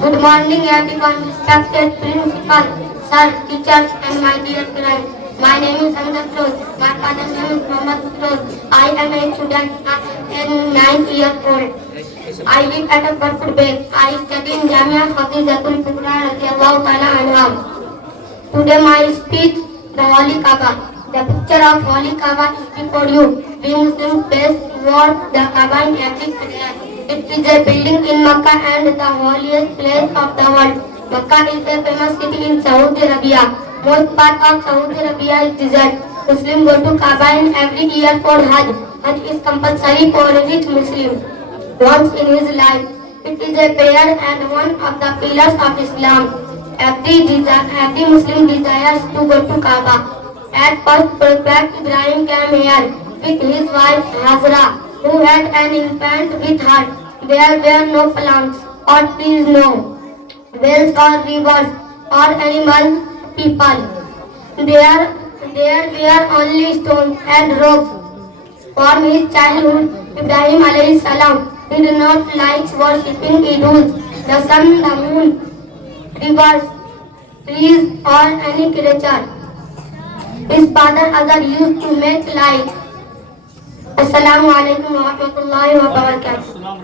Good morning everyone, respected principal, sir, teachers and my dear friends. My name is Hamza Firoz. My father's name is Mohammad Firoz. I am a student and 9 years old. I live at a Barford Bay. I study in Jamia Hafizatul Kubra Radiallahu Ta'ala Anha. Today my speech, the Holy Kaaba. The picture of Holy Kaaba is before you. We Muslims place toward the Kaaba in every prayer. It is a building in Makkah and the holiest place of the world. Makkah is a famous city in Saudi Arabia. Most part of Saudi Arabia is desert. Muslims go to Kaaba in every year for Hajj. Hajj is compulsory for each Muslim once in his life. It is a prayer and one of the pillars of Islam. Every Muslim desires to go to Kaaba. At first, Prophet Ibrahim came here with his wife Hazra, who had an infant with her. There were no plants or trees, no wells or rivers or animals, people. There were only stones and rocks. From his childhood, Ibrahim alayhi salam did not like worshipping idols, the sun, the moon, rivers, trees or any creature. His father Azar used to make light. Assalamu alaikum wa rahmatullahi wa barakatuh.